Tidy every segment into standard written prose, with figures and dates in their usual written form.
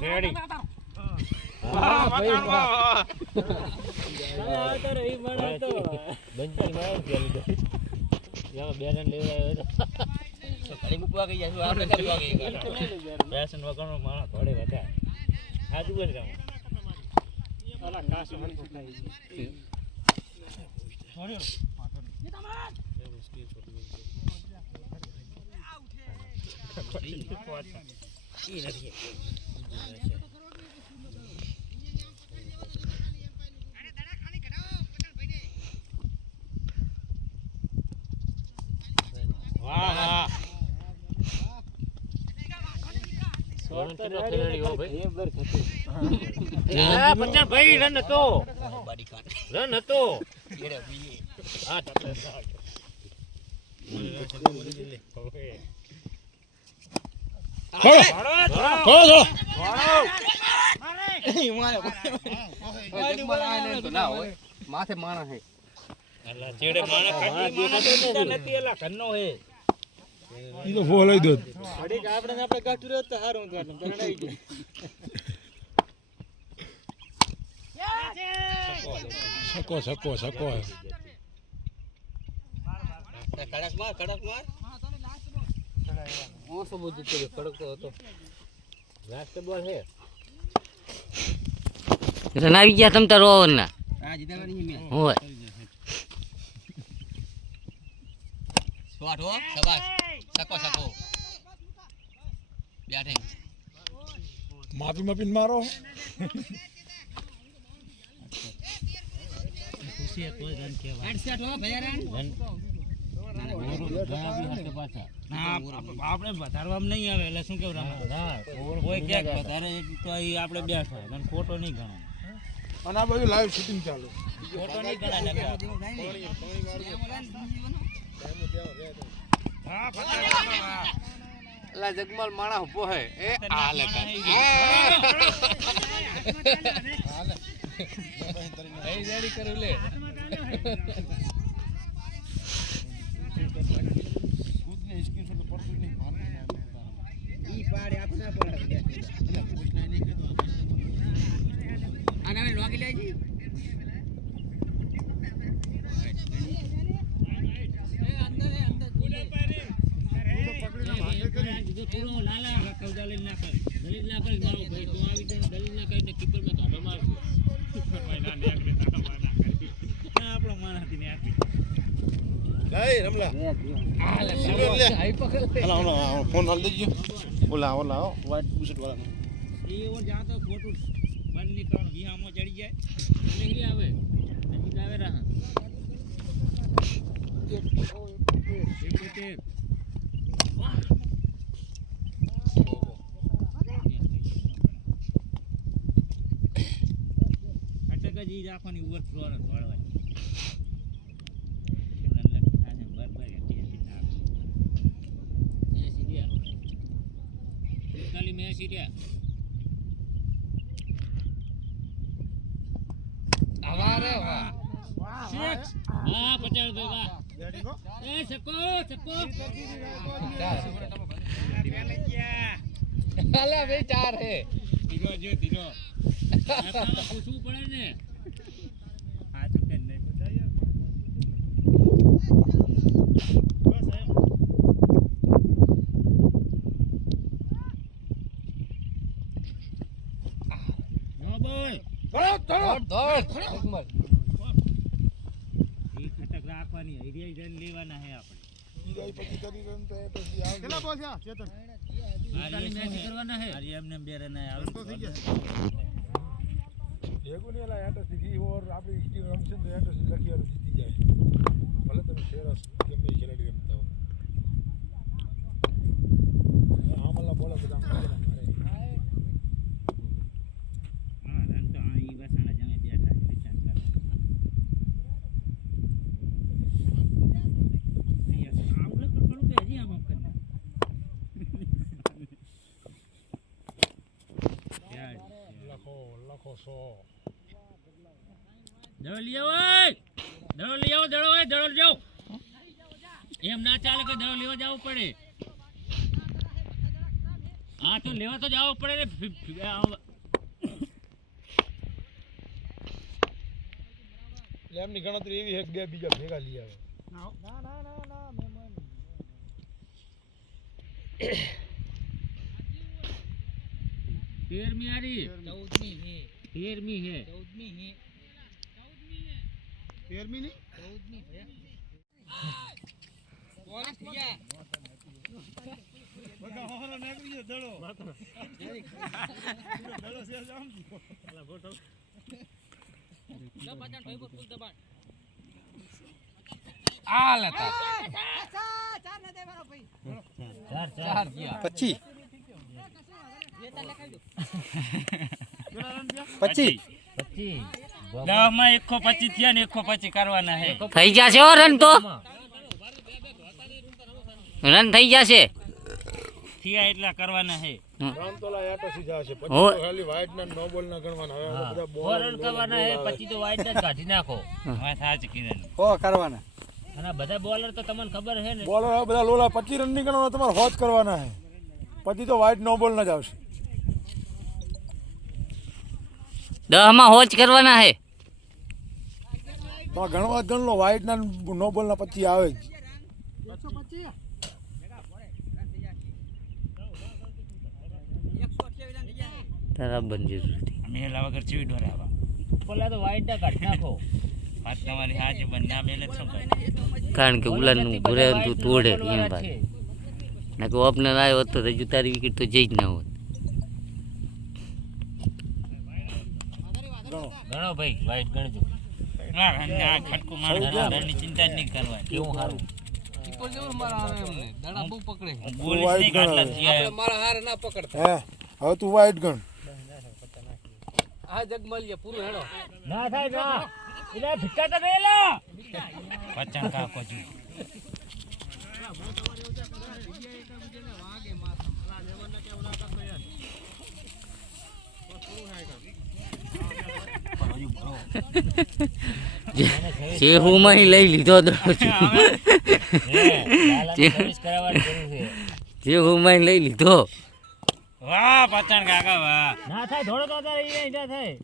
Ready વાહ ભાઈ વાહ આવતો રે ઈ મને તો બંચી માં આવી ગયો યાર બે રન લેવા આવ્યો ઘડી મૂકવા ગઈ જાય આપણે કરવા ગઈ બેસન વગરનો માણસ થોડે હતા આજુ બોલ કામ અલા કાસ મન ખાઈ છોડ્યો વાહ વાહ ભાઈ રન હતો રન હતો માથે માણસ હે ચેડે માણસ નથી એલા ઘરનો હે ઈ તો ફોલ આવી દો ઘડીક આપણે ગાઠું રહ્યો તો હારું હતું પરણાઈ ગયું સકો કડક માર ઓછો બધું કડક તો હતો લાસ્ટ બોલ હે રન આવી ગયા તમ તારો ઓવર ના આ જીતવાની મેચ હોય શોટ હો શાબાશ સકો બેટિંગ માપીને મારો ખુશી હે કોઈ રન કેવા હેડસેટ હો ભૈયા રન આપણે વધારવામાં નહીં આવે એટલે શું કેવું કોઈ ક્યાંક વધારે તો આપણે બેઠા અને ખોટો નહીં ગણો અને આ બધું લાઈવ શૂટિંગ ચાલુ ખોટો નહીં ગણાય એલા જગમાલ માણા ઉભો હે એ હાલે એ રેડી કરું લે ઈ પાડે આપના પડે એટલે પૂછના નહીં કે તો આના લોગી લેજી એ અંદર ગુડે પારે પૂરો લાલા કવદાલી ના કર દલીલ ના કર મારો ભાઈ તો આવી જાય દલીલ ના કરીને કીપર માં કાઢો મારજો કીપર માં ના નેકરે તાકા માના કરી આપણો માણસથી ને આપી લઈ રમલા હાલે આઈ પકડ હલા ફોન હાલ દેજો ઓલા વ્હાઈટ બુશર્ટ વાળાનો એ ઓર જાતો ફોટો બંધ નીકળવાનો વિહામાં ચડી જાય નીકળી આવે નજીક આવે રહા અટક જ રાખવાની ઓવર થ્રો ને દોડવાની અવારે વાહ વાહ પચાસ ભાઈ વાહ એ સકો અલે ભાઈ ચાર હે ધીરો પૂછવું પડે ને સાચું કે નહીં બતાય નો બોલ દોડ ઈ ખટક રાખવાની એરિયા જન લેવાના હે આપણે ઈ પછી કરી રન તો એ પછી આવ કેટલા બોલ છે ચેતન આરી મેચ કરવાના હે આરી એમને બે રન આવે તો થઈ જશે એગો ને લા એટસ થી ઓર આપણી સ્ટીમ રમશે તો એટસ લખીવાળો જીતી જાય ભલે તમે શેરસ ગમે ખેલાડી રમતા હો આમલા બોલે બધા મારે હા રન તો ઈ વસાણા જમે બેઠા વિચાર કરે આવું લખ કરું કે હજી આમ કરે લખો સો દડો લઈ આવો દડો જાઓ એમ ના ચાલે કે દડો લેવા જવું પડે હા તો લેવા તો જવું પડે ને એટલે એમની ગણતરી એવી છે કે બે બીજા ભેગા લઈ આવે. તેરમી આરી 13મી હે 13મી ની આ લેતા 25 દહમાં 125 થયા ને 125 કરવાના હે થઈ જશે હો રન તો રન થઈ જશે થયા એટલા કરવાના હે રામ તોલા આટો સીધા છે. પછી હો. તો ખાલી વાઇડ ના નો બોલ ના ગણવાના. હવે બધા બોલ રન કરવાના હે પછી તો વાઈડ જ કાઢી નાખો વાત સાચી કિરણ કરવાના. અને બધા બોલર તો તમને ખબર હે ને બોલર હવે બધા લોલા 25 રન ની ગણવાના, તમારે હોજ કરવાના છે. પછી તો વાઇડ નો બોલ ના જ આવશે. 10 માં હોચ કરવાના હે તો આ ગણવા ગણ લો, વાઇડ ના નો બોલ ના 25 આવે જ. તારા બંધી અમે એલા વગર ચીવી ડોરાવા પેલા તો વાઈડ ના કાઢી નાખો વાત તમારી હાજી બંને મેલે જ શું કરે કારણ કે ઉલાનું ઘરે તું તોડે એમ વાત ના કે ઓપનર આવ્યો હોત તો રજુ તારી વિકેટ તો જઈ જ ના હોત. ગણો ભાઈ વાઈડ ગણજો ના રન આ ખટકો મારવાનો રનની ચિંતા જ નહીં કરવાની કેવું સારું બોલ નહીં કાઢલા થયા હે હવે તું વાઇડ ગણ. ના થાય ના એટલે ભિક્કા તો ગયેલા પચાણ કાકો જી ચેહુ માં લઈ લીધો તો ચેહુ માં લઈ લીધો. વાહ પચાણ કાકા વાહ ના થાય થોડો તો ના થાય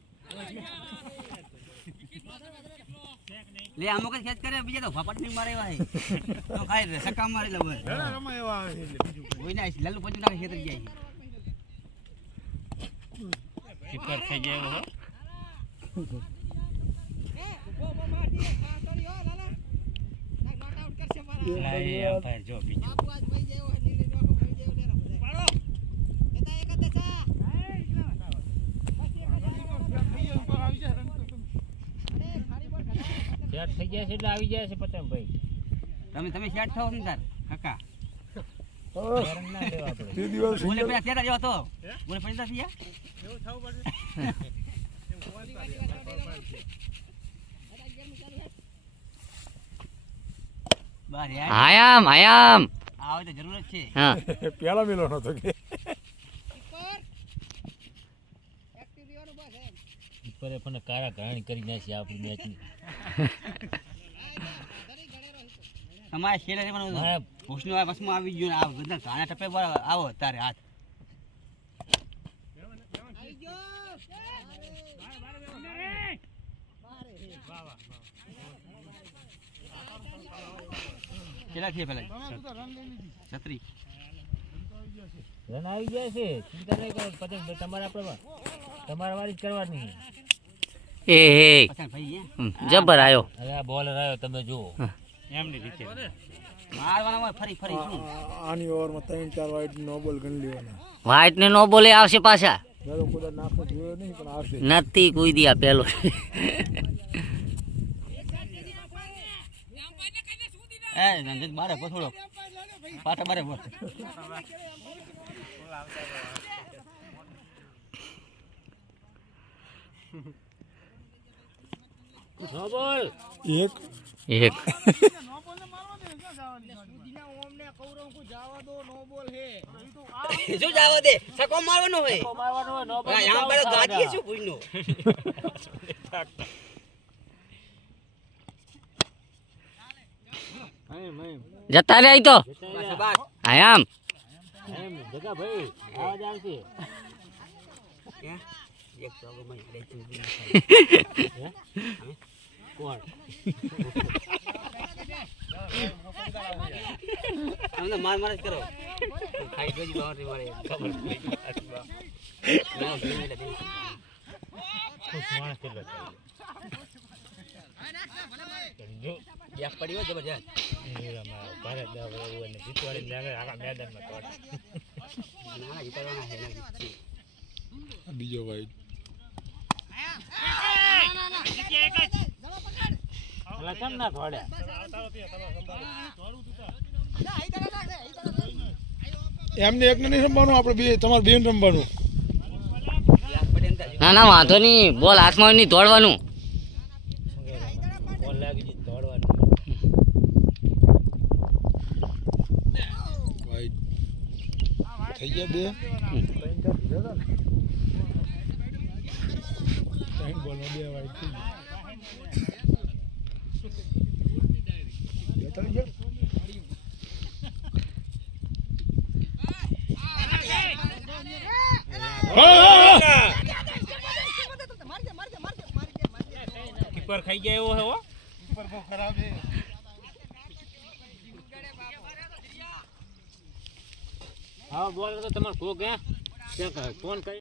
લે અમુક જ ખેંચ કરે બીજા તો ફાપટ ની મારે એવા હે તો ખાઈ રે સક્કા મારી લે બસ રમા એવા આવે છે. કોઈ ના લલ્લુ પજુ ના ખેતર જાય કીપર થઈ જાય હો લાઈ અમ્પાયર જો બીજો સેટ થઈ ગયા છે એટલે આવી જાય છે પતંગ ભાઈ તમે સેટ થાઓ ને તાર કાકા રન ના લેવા આપણે તે દિવસ બોલે પેલા તેરા જેવો તો બોલે પૈસા થયા બાર યાર આયામ આયામ આવે તો જરૂર જ છે હા પેલા મેલો નતો કે ઉપર પણ કાળા ઘાણી કરી નાખી આપણી મેચની તમારે શેર મારે ભૂષનો આ બસમાં આવી ગયો ને આ બધા ઘાણા ટપે આવો તારે હાથ કેટલા થયા પેલા 36 રન આવી જાય છે ચિંતા નહીં કરો પતંગ ભાઈ તમારે આપણે તમારા વાળી જ કરવાની એ હે પસંદ ભાઈ જબર આયો. હવે આ બોલર આવ્યો તમે જુઓ એમની રીતે મારવાના હોય ફરી ફરી શું આની ઓવરમાં 3-4 વાઇડ નો બોલ ગણી લેવાના. વાઇટ ને નો બોલે આવશે પાછા મેલો કુદર નાખો જોયો નહીં પણ આવશે. નથી કોઈ દી આ પેલો એ રંજિત બારે થોડો પાટા બારે બોલ નો બોલ એક એક શું જાવ દે સકો મારવાનો હોય મારવાનો હોય નો બોલ યહાં પર ગાડી શું ભૂઈનો જતા રે આઈ તો બસ બસ આયામ જગા ભાઈ આવાજ આવશે ક્યાં એક ચોગમાં લે ચૂંટી હે કોણ અમને માર જ કરો ખાઈ ગઈ બાવરી મારે ખબર ના ભૂલી લે ખુશ માણસ કેટલો જો યાક પડી હોય જબરજસ્ત ભારત દાવ અને જીતવાડી લાગે આખા મેદાનમાં તોડ ના જીતવાના છે ના બીજો ભાઈ અલા કેમ ના તોડે એમને એકને નહીં રમવાનું, આપણે બે તમારે બેન રમવાનું. યાક પડી અંદર ના ના વાંધો નહીં, બોલ હાથમાં હોય નહીં દોડવાનું. બોલ લાગી જી તોડવાનું ભાઈ થઈ ગયા બે. ત્રણ બોલમાં બે વાઈટ થઈ ગયા. બેતાળી ગયા? કીપર ખાઈ ગયા એવો હે હો ઉપર બહુ ખરાબ છે. હા બોલ તો તમારે કોક હે ફોન કરી